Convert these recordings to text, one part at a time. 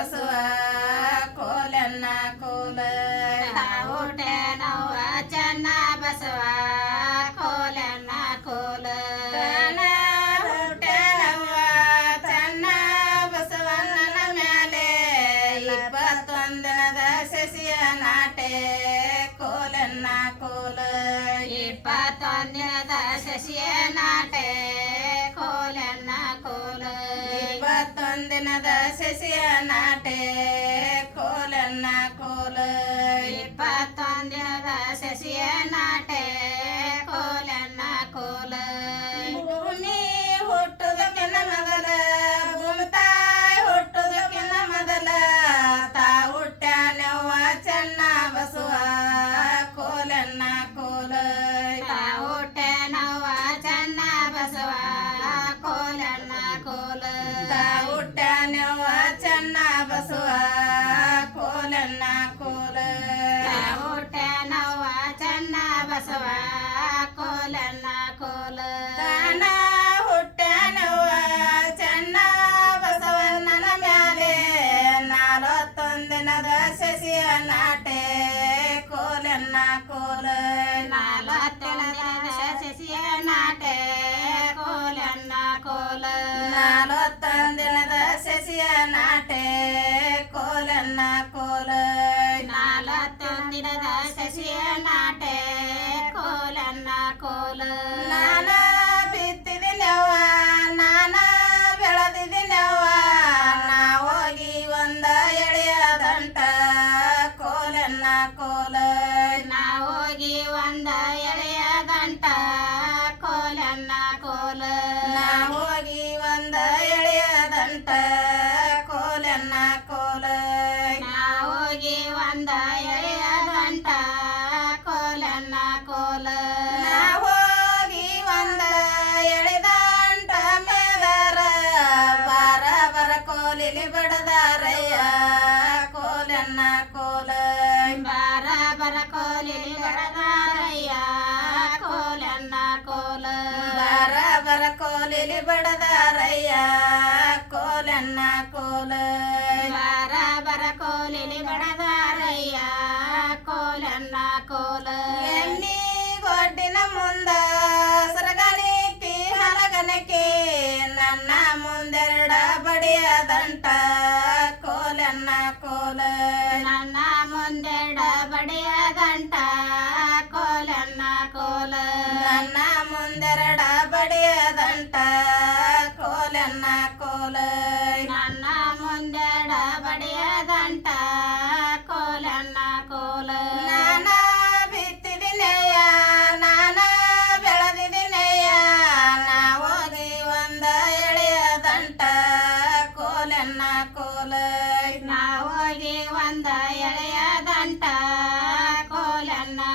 ಚೆನ್ನ ಬಸವ ಕೋಲನ್ನ ಕೋಲ ಊಟನವ್ವ ಚೆನ್ನ ಬಸವ ಕೋಲನ್ನ ಕೋಲ ತನ ಹುಟ್ಟ್ಯಾನವ ಚೆನ್ನ ಬಸವಣ್ಣನ ಮ್ಯಾಲೆ ಇಪ್ಪತ್ತೊಂದಿನದ ಸಸಿಯ ನಾಟೆ ಕೋಲನ್ನ ಕೋಲ ಇಪ್ಪತ್ತೊಂದಿನದ ಶಶಿಯ ನಾಟೆ ಇಪ್ಪತ್ತೊಂದಿನದ ಸಸಿಯ ನಾಟೆ ಕೋಲನ್ನ ಕೋಲ ಇಪ್ಪತ್ತೊಂದಿನದ ಸಸಿಯ ನಾಟೆ. ಬಸವ ಕೋಲನ್ನ ಕೋಲ. ತಾನ ಹುಟ್ಟ್ಯಾನವ್ವ ಚೆನ್ನ ಬಸವಣ್ಣನ ಮ್ಯಾಲೆ. ನಾಲ್ವತ್ತೊಂದಿನದ ಸಸಿಯ ನಾಟೆ ಕೋಲನ್ನ ಕೋಲ. ನಾಲ್ವತ್ತೊಂದಿನದ ಸಸಿಯ ನಾಟೆ ಕೋಲನ್ನ ಕೋಲ. ನಾಲ್ವತ್ತೊಂದಿನದ ಸಸಿಯ ನಾಟೆ ಕೋಲನ್ನ ಕೋಲ. ನಾಲ್ವತ್ತೊಂದಿನದ ಸಸಿಯ ನಾಟೆ ದಂಟ ಕೋಲನ್ನ ಕೋಲ. ನಾವೋಗಿ ಒಂದ ಎಳೆಯ ಗಂಟ ಕೋಲನ್ನ ಕೋಲ. ನಾವೋಗಿ ಒಂದ ಎಳೆದಂಟ ಮೇದರ ಬಾರ ಬರ ಕೋಲಿಲಿ ಬಡದಾರಯ್ಯ ಕೋಲನ್ನ ಕೋಲ. ಬಾರ ಬರ ಕೋಲಿಲಿ ಬಡದಾರಯ್ಯ ಕೋಲನ್ನ ಕೋಲ. ಬಾರ ಬರ ಕೋಲಿಲಿ ಬಡದಾರಯ್ಯ ಕೋಲನ್ನ ಕೋಲ. ವಾರ ಬರ ಕೋಲಿ ಬಡದಾರಯ್ಯ ಕೋಲನ್ನ ಕೋಲ. ಎಣ್ಣಿ ಗೊಡ್ಡಿನ ಮುಂದ ಸರಗಣಿಕಿ ಹಲಗನಕ್ಕೆ ನನ್ನ ಮುಂದೆರಡ ಬಡಿಯದಂಟ ಕೋಲನ್ನ ಕೋಲ. ನನ್ನ ಮುಂದೆಡ ಬಡಿಯದಂಟ ಕೋಲನ್ನ ಕೋಲ. ನನ್ನ ಮುಂದೆರಡ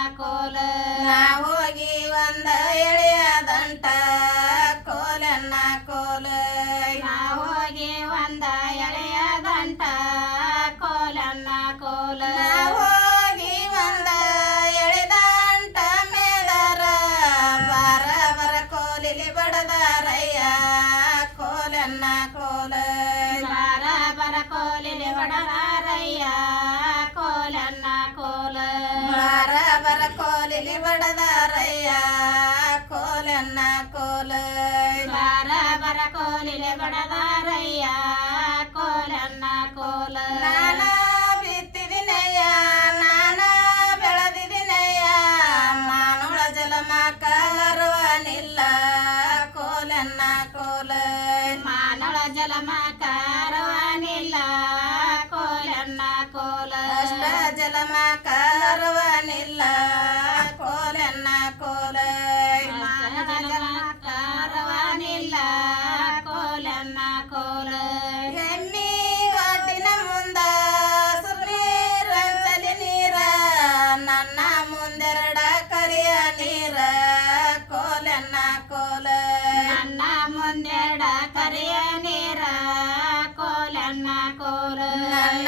ಕೋಲ. ನಾ ಹೋಗಿ ಒಂದ ಎಳೆಯ ಬಡದಾರಯ್ಯ ಕೋಲನ್ನ ಕೋಲ. ಬಾರ ಬರ ಕೋಲಿಲೆ ಬಡದಾರಯ್ಯ ಕೋಲನ್ನ ಕೋಲ. ನಾನ ಬಿತ್ತಿದಿನಯ್ಯ ನಾನ ಬೆಳೆದಿದಿನಯ್ಯ. ಮಾನವ ಜಲಮ ಕಲರುವನಿಲ್ಲ ಕೋಲನ್ನ ಕೋಲ. ಮಾನವ ಜಲಮ కోరు. నల్ల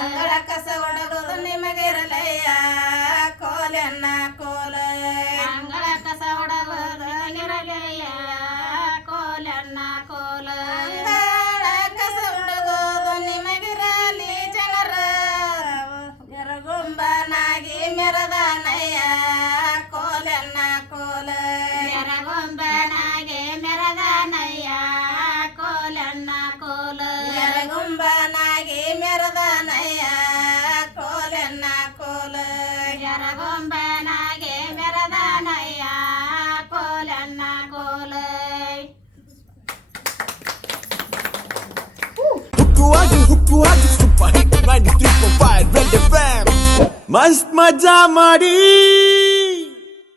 ಅಂಗಳ ಕಸ ಒಡಗುವುದು ನಿಮಗಿರಲಯ್ಯ? ಕೋಲನ್ನ ಕೋಲ. ಅಂಗಳ ಕಸ ಒಡಗುವುದು ನಿಮಗಿರಲಯ್ಯ? ಕೋಲನ್ನ ಕೋಲ. super hit 93.5 Red FM Mast